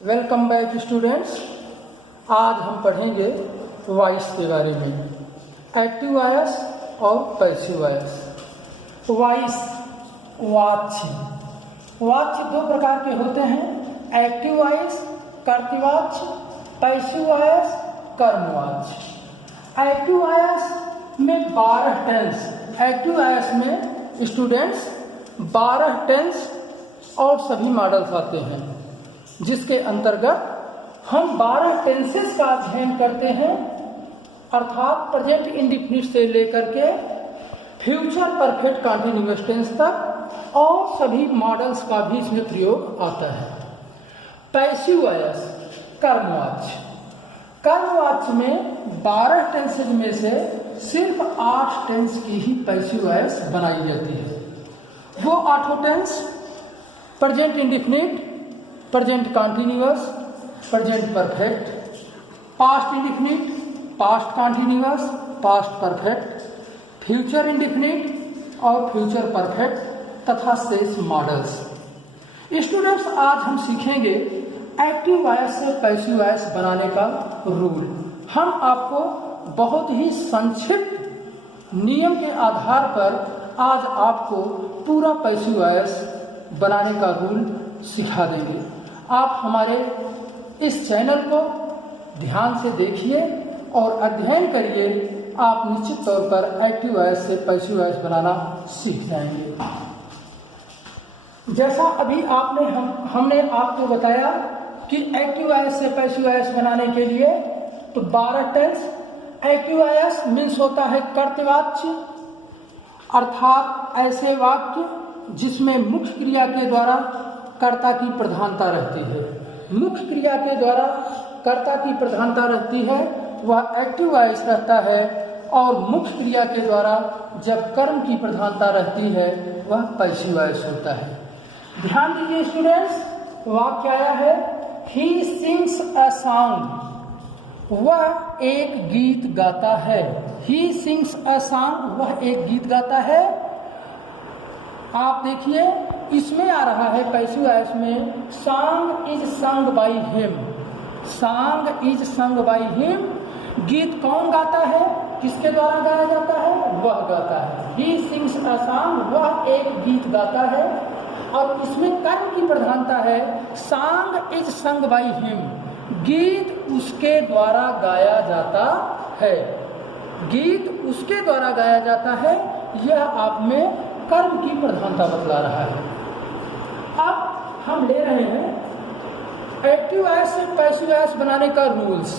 Welcome back students. आज हम पढ़ेंगे वॉइस के बारे में, एक्टिव वॉइस और पैसिव वॉइस। वॉइस वाच्य दो प्रकार के होते हैं, एक्टिव वॉइस कर्तवाच्य, पैसिव वॉइस कर्मवाच्य। एक्टिव वॉइस में 12 टेंस, एक्टिव वॉइस में स्टूडेंट्स 12 टेंस और सभी मॉडल्स आते हैं, जिसके अंतर्गत हम 12 टेंसेस का अध्ययन करते हैं, अर्थात प्रेजेंट इंडेफिनिट से लेकर के फ्यूचर परफेक्ट कंटीन्यूअस टेंस तक, और सभी मॉडल्स का भी इसमें प्रयोग आता है। पैसिव वॉइस कर्मवाच्य में 12 टेंसेज में से सिर्फ 8 टेंस की ही पैसिव वॉइस बनाई जाती है। वो 8 tense present indefinite, present continuous, present perfect, past indefinite, past continuous, past perfect, future indefinite और फ्यूचर परफेक्ट तथा शेष मॉडल्स। स्टूडेंट्स, आज हम सीखेंगे एक्टिव वॉइस से पैसिव वॉइस बनाने का रूल। हम आपको बहुत ही संक्षिप्त नियम के आधार पर आज आपको पूरा पैसिव वॉइस बनाने का रूल सिखा देंगे। आप हमारे इस चैनल को ध्यान से देखिए और अध्ययन करिए, आप निश्चित तौर पर एक्टिव वॉइस से पैसिव वॉइस बनाना सीख जाएंगे। जैसा अभी हमने आपको बताया कि एक्टिव वॉइस से पैसिव वॉइस बनाने के लिए तो 12 टेंस। एक्टिव वॉइस मीन्स होता है कर्तवाच्य, अर्थात ऐसे वाक्य जिसमें मुख्य क्रिया के द्वारा कर्ता की प्रधानता रहती है। मुख्य क्रिया के द्वारा कर्ता की प्रधानता रहती है वह एक्टिव वॉइस रहता है, और मुख्य क्रिया के द्वारा जब कर्म की प्रधानता रहती है वह पैसिव वॉइस होता है। ध्यान दीजिए स्टूडेंट्स, वाक्य आया है ही सिंग्स अ सॉन्ग, वह एक गीत गाता है। ही सिंग्स अ सॉन्ग, वह एक गीत गाता है। आप देखिए इसमें आ रहा है पैसिव वॉइस में song is sung by him, song is sung by him. गीत कौन गाता है, किसके द्वारा गाया जाता है, वह गाता है। ही सिंग्स अ सॉन्ग, वह एक गीत गाता है, और इसमें कर्म की प्रधानता है। Song is sung by him, गीत उसके द्वारा गाया जाता है, गीत उसके द्वारा गाया जाता है। यह आप में कर्म की प्रधानता बतला रहा है। अब हम ले रहे हैं एक्टिव वॉइस से पैसिव वॉइस बनाने का रूल्स।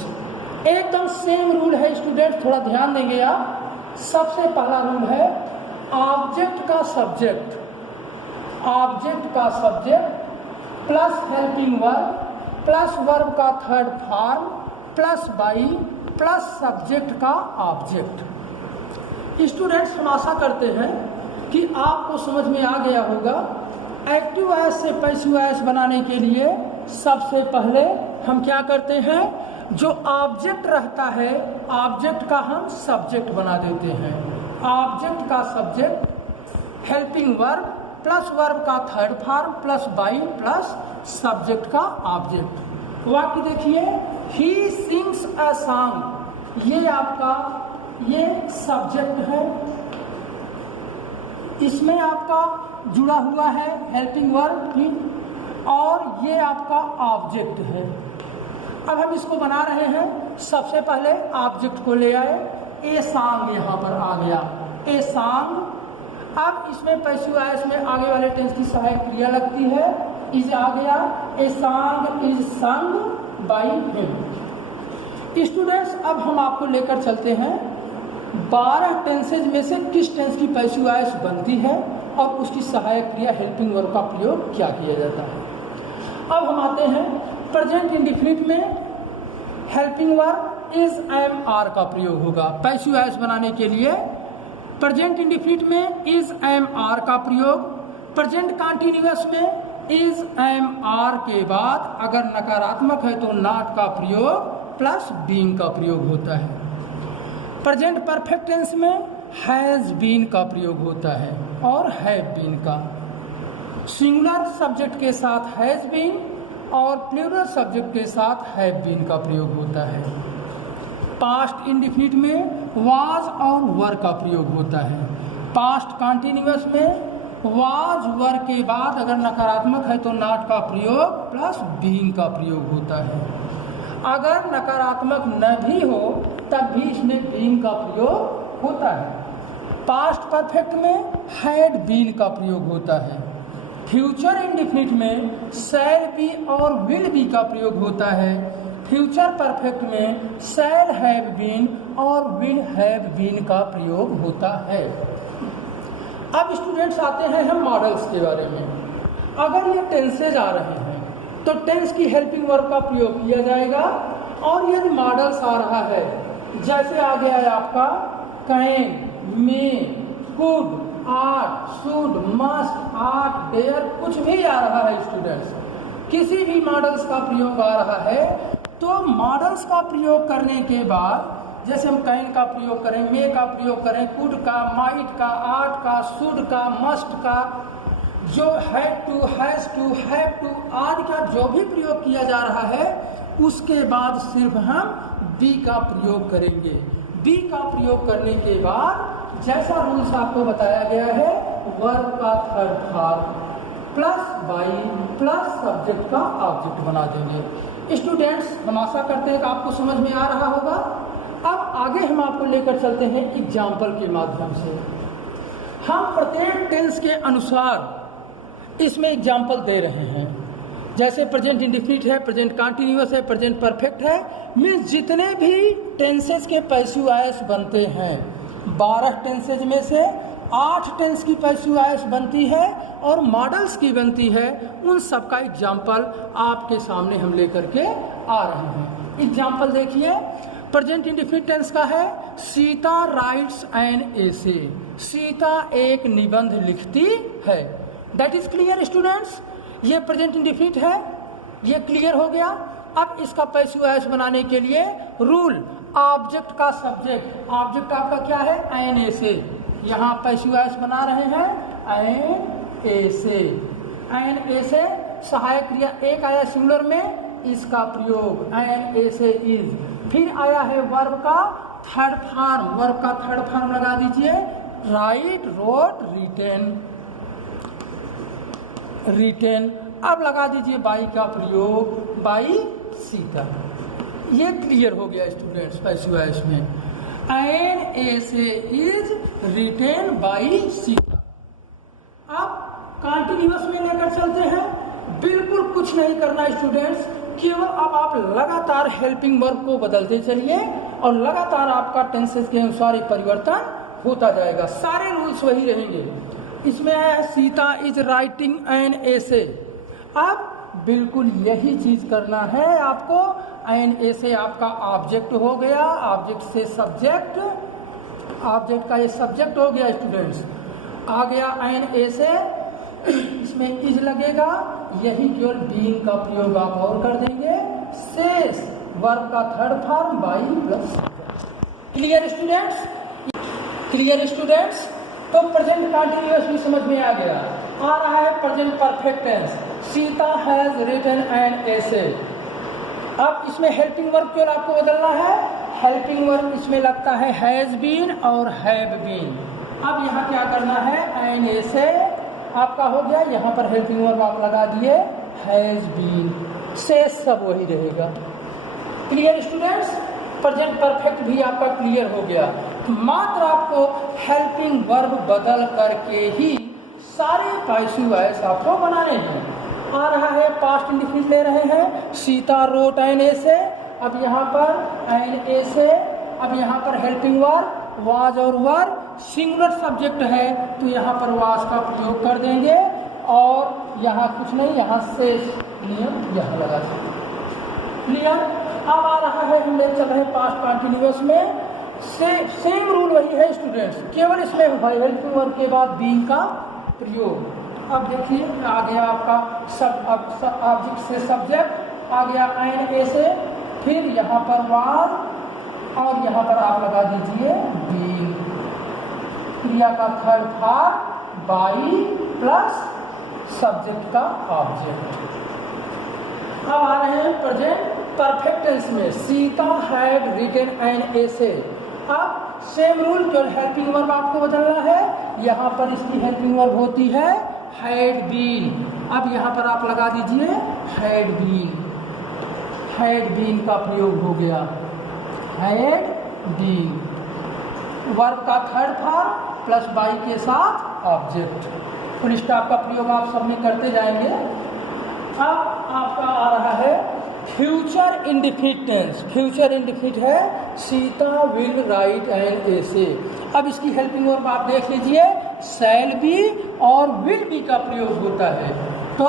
एकदम सेम रूल है स्टूडेंट, थोड़ा ध्यान देंगे आप। सबसे पहला रूल है ऑब्जेक्ट का सब्जेक्ट, ऑब्जेक्ट का subject plus helping verb plus verb का third form plus by plus subject का ऑब्जेक्ट। स्टूडेंट्स, हम आशा करते हैं कि आपको समझ में आ गया होगा। एक्टिव वॉइस से पैसिव वॉइस बनाने के लिए सबसे पहले हम क्या करते हैं, जो ऑब्जेक्ट रहता है ऑब्जेक्ट का हम सब्जेक्ट बना देते हैं। ऑब्जेक्ट का subject helping verb plus verb का third form plus by plus subject का ऑब्जेक्ट। वाक्य देखिए, ही सिंग्स अ सॉन्ग, ये आपका ये सब्जेक्ट है, इसमें आपका जुड़ा हुआ है हेल्पिंग वर्ब ही, और ये आपका ऑब्जेक्ट है। अब हम इसको बना रहे हैं। सबसे पहले ऑब्जेक्ट को ले आए, ए सॉन्ग यहाँ पर आ गया, ए सॉन्ग। अब इसमें पैसिव वॉइस में आगे वाले टेंस की सहायक क्रिया लगती है, इज आ गया, a song is sung by him. Students, अब हम आपको लेकर चलते हैं 12 टेंसेज में से किस टेंस की पैसिव वॉइस बनती है और उसकी सहायक क्रिया हेल्पिंग वर्ब का प्रयोग क्या किया जाता है। अब हम आते हैं प्रेजेंट इंडेफिनिट में helping verb is am are का प्रयोग होगा। पैसिव वॉइस बनाने के लिए प्रेजेंट इंडेफिनिट में इज एम आर का प्रयोग, प्रेजेंट कंटीन्यूअस में इज एम आर के बाद अगर नकारात्मक है तो नॉट का प्रयोग प्लस बीइंग का प्रयोग होता है। प्रेजेंट परफेक्ट टेंस में हैज बीन का प्रयोग होता है और हैव बीन का। सिंगुलर सब्जेक्ट के साथ हैज बीन और प्लूरल सब्जेक्ट के साथ हैव बीन का प्रयोग होता है। पास्ट इंडिफिनिट में वाज और वर का प्रयोग होता है। पास्ट कंटिन्यूअस में वाज वर के बाद अगर नकारात्मक है तो नॉट का प्रयोग प्लस बीइंग का प्रयोग होता है। अगर नकारात्मक न भी हो तब भी इसमें बीइंग का प्रयोग होता है। पास्ट परफेक्ट में हैड बीन का प्रयोग होता है। फ्यूचर इंडिफिनिट में शैल बी और विल बी का प्रयोग होता है। फ्यूचर परफेक्ट में शैल हैव बीन और विल हैव बीन का प्रयोग होता है। अब स्टूडेंट्स आते हैं हम मॉडल्स के बारे में। अगर ये टेंसेज आ रहे हैं तो टेंस की हेल्पिंग वर्ब का प्रयोग किया जाएगा, और यदि मॉडल्स आ रहा है जैसे आ गया है आपका can, may, could, ought, should, must, ought, dare, कुछ भी आ रहा है स्टूडेंट्स, किसी भी मॉडल्स का प्रयोग आ रहा है तो मॉडल्स का प्रयोग करने के बाद जैसे हम कैन का प्रयोग करें, मे का प्रयोग करें, कुड का, माइट का, आर्ट का, शुड का, मस्ट का, जो had to, has to, have to आदि का जो भी प्रयोग किया जा रहा है उसके बाद सिर्फ हम बी का प्रयोग करेंगे। बी का प्रयोग करने के बाद जैसा रूल्स आपको बताया गया है वर्ब का third form plus by plus subject का ऑब्जेक्ट बना देंगे। स्टूडेंट्स हम आशा करते हैं कि आपको समझ में आ रहा होगा। अब आगे हम आपको लेकर चलते हैं एग्जाम्पल के माध्यम से। हम प्रत्येक टेंस के अनुसार इसमें एग्जाम्पल दे रहे हैं। जैसे प्रेजेंट इंडिफिनिट है, प्रेजेंट कंटिन्यूअस है, प्रेजेंट परफेक्ट है, में जितने भी टेंसेस के पैसिव वॉइस बनते हैं 12 टेंसेज में से 8 टेंस की पैसिव वॉइस बनती है और मॉडल्स की बनती है। उन सब का एग्जाम्पल आपके सामने हम लेकर के आ रहे हैं। एग्जाम्पल देखिए, प्रेजेंट इंडिफिनिट टेंस का है Sita rights an essay. Sita एक निबंध लिखती है। That is clear students. ये प्रेजेंट इंडिफिनिट है, ये क्लियर हो गया। अब इसका पैसिव वॉइस बनाने के लिए रूल, ऑब्जेक्ट का सब्जेक्ट, ऑब्जेक्ट आपका क्या है एन एसे, यहाँ पैसिव वॉइस बना रहे हैं एन एसे। एन एसे सहायक क्रिया एक आया सिंगुलर में, इसका प्रयोग एन एसे इज। फिर आया है वर्ब का थर्ड फॉर्म, वर्ब का थर्ड फॉर्म लगा दीजिए राइट, रोट, रिटेन, रिटेन। अब लगा दीजिए बाई का प्रयोग, बाई सीता। ये क्लियर हो गया स्टूडेंट्स पैसिव वॉइस में। An essay is retain by Sita. अब कंटिन्यूअस में लेकर चलते हैं। बिल्कुल कुछ नहीं करना स्टूडेंट्स, केवल अब आप लगातार हेल्पिंग वर्ब को बदलते चलिए और लगातार आपका टेंसेस के अनुसार एक परिवर्तन होता जाएगा। सारे रूल्स वही रहेंगे। इसमें है Sita is writing an essay. अब बिल्कुल यही चीज करना है आपको। एन एसे आपका ऑब्जेक्ट हो गया, ऑब्जेक्ट से सब्जेक्ट, ऑब्जेक्ट का ये सब्जेक्ट हो गया स्टूडेंट्स। आ गया एन एसे, इसमें इज लगेगा, यही केवल बीइंग का प्रयोग आप और कर देंगे। शेष वर्ब का third form by plus. Clear students? Clear students? तो प्रेजेंट कंटिन्यूअस भी समझ में आ गया। आ रहा है present perfect tense, Sita has written an essay. अब इसमें हेल्पिंग वर्ब केवल आपको बदलना है। हेल्पिंग वर्ब इसमें लगता है हैज बीन और हैव बीन। अब यहाँ क्या करना है, एन एसे आपका हो गया, यहाँ पर हेल्पिंग वर्ब आप लगा दिए हैज बीन, शेष सब वही रहेगा। Clear students? प्रेजेंट परफेक्ट भी आपका क्लियर हो गया। मात्र आपको हेल्पिंग वर्ब बदल करके ही सारे पैसिव वॉइस आपको बनाने हैं। आ रहा है पास्ट इंडिफिनिट ले रहे हैं, सीता रोट एन एसे। अब यहाँ पर एन एसे, अब यहाँ पर हेल्पिंग वर्ब वाज और वर, सिंगुलर सब्जेक्ट है तो यहाँ पर वाज का प्रयोग कर देंगे और यहाँ कुछ नहीं, यहाँ से नियम यहाँ लगा देंगे। क्लियर? अब आ रहा है, हम ले चल रहे हैं पास्ट कंटिन्यूअस में। सेम रूल वही है स्टूडेंट्स, केवल इसमें हेल्पिंग वर्ब के बाद बीइंग का प्रयोग। अब देखिए आ गया आपका सब ऑब्जेक्ट से सब्जेक्ट, आ गया एन एसे, फिर यहाँ पर वाज और यहाँ पर आप लगा दीजिए बीइंग। क्रिया का third form by plus subject का ऑब्जेक्ट। अब आ रहे हैं प्रेजेंट परफेक्ट टेंस में। Sita had written an essay. अब सेम रूल, केवल हेल्पिंग वर्ब आपको बदलना है। यहाँ पर इसकी हेल्पिंग वर्ब होती है हैड बीन। अब यहाँ पर आप लगा दीजिए हैड बीन। हैड बीन का प्रयोग हो गया, हैड बीन। वर्ब का थर्ड फॉर्म प्लस बाई के साथ ऑब्जेक्ट। फुल स्टॉप का प्रयोग आप सब में करते जाएंगे। अब आपका आ रहा है future indefinite tense. Future indefinite है Sita will write an essay. अब इसकी हेल्पिंग वर्ब आप देख लीजिए, शैल बी और विल बी का प्रयोग होता है। तो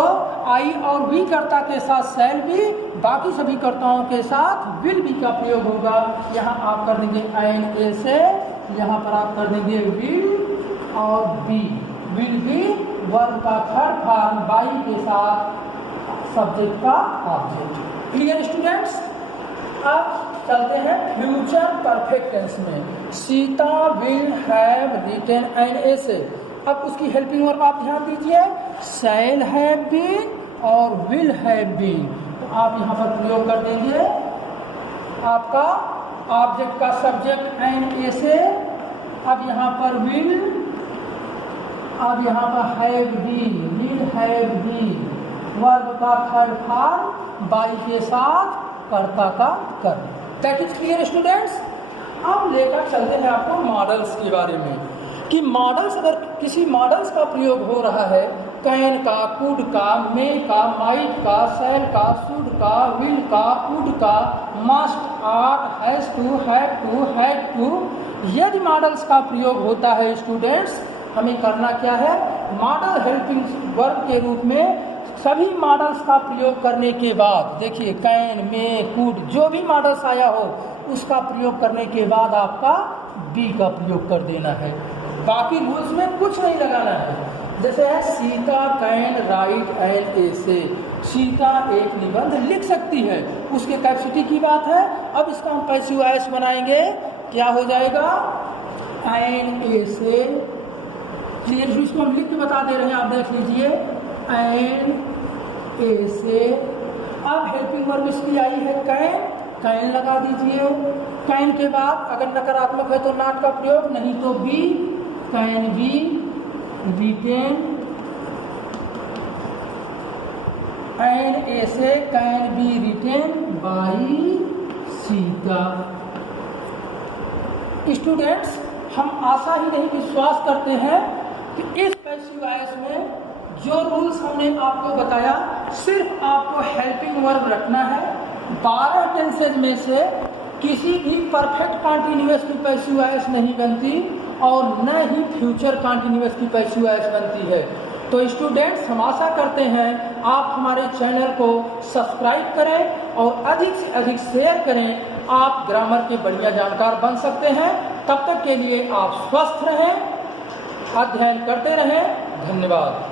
आई और वी कर्ता के साथ शैल बी, बाकी सभी कर्ताओं के साथ विल बी का प्रयोग होगा। यहाँ आप कर देंगे एन एसे, यहाँ पर आप कर देंगे विल और बी। विल बी वर्ब का थर्ड फॉर्म बाई के साथ सब्जेक्ट का ऑब्जेक्ट। Clear students? अब चलते हैं फ्यूचर परफेक्ट टेंस में। Sita will have written an essay. अब उसकी हेल्पिंग वर्ब आप ध्यान दीजिए, शैल हैव बीन और विल हैव बीन। तो आप यहाँ पर प्रयोग कर देंगे आपका ऑब्जेक्ट का सब्जेक्ट एन एसे। अब यहाँ पर विल, अब यहाँ पर have been, will have been. Verb का थर्ड फॉर्म बाई के साथ कर्ता का कर। That is clear students? अब लेकर चलते हैं आपको मॉडल्स के बारे में कि मॉडल्स, अगर किसी मॉडल्स का प्रयोग हो रहा है, कैन का, कुड का, मे का, माइट का, शैल का, शुड का, विल का, वुड का, must, ought, has to, had to, had to, यदि मॉडल्स का प्रयोग होता है स्टूडेंट्स, हमें करना क्या है? मॉडल हेल्पिंग वर्ब के रूप में सभी मॉडल्स का प्रयोग करने के बाद, देखिए कैन, मे, कुड, जो भी मॉडल्स आया हो उसका प्रयोग करने के बाद आपका बी का प्रयोग कर देना है। बाकी रूल्स में कुछ नहीं लगाना है। जैसे है सीता कैन राइट एन एसे। सीता एक निबंध लिख सकती है, उसके कैपेसिटी की बात है। अब इसका हम पैसिव वॉइस बनाएंगे, क्या हो जाएगा? An essay. क्लियर? इसको हम लिख के बता दे रहे हैं, आप देख लीजिए एन एसे। अब हेल्पिंग वर्ब इसकी आई है कैन, कैन लगा दीजिए। कैन के बाद अगर नकारात्मक है तो नॉट का प्रयोग, नहीं तो be, can be written an essay, can be written by Sita. Students, हम आशा ही नहीं विश्वास करते हैं कि इस पैसिव वॉइस में जो रूल्स हमने आपको बताया, सिर्फ आपको हेल्पिंग वर्ब रखना है। 12 टेंसेज में से किसी भी परफेक्ट कॉन्टिन्यूअस की पैसिव वॉइस नहीं बनती और न ही फ्यूचर कॉन्टिन्यूअस की पैसिव वॉइस बनती है। तो स्टूडेंट्स, हम आशा करते हैं आप हमारे चैनल को सब्सक्राइब करें और अधिक से अधिक शेयर करें। आप ग्रामर के बढ़िया जानकार बन सकते हैं। तब तक के लिए आप स्वस्थ रहें, अध्ययन करते रहें। धन्यवाद।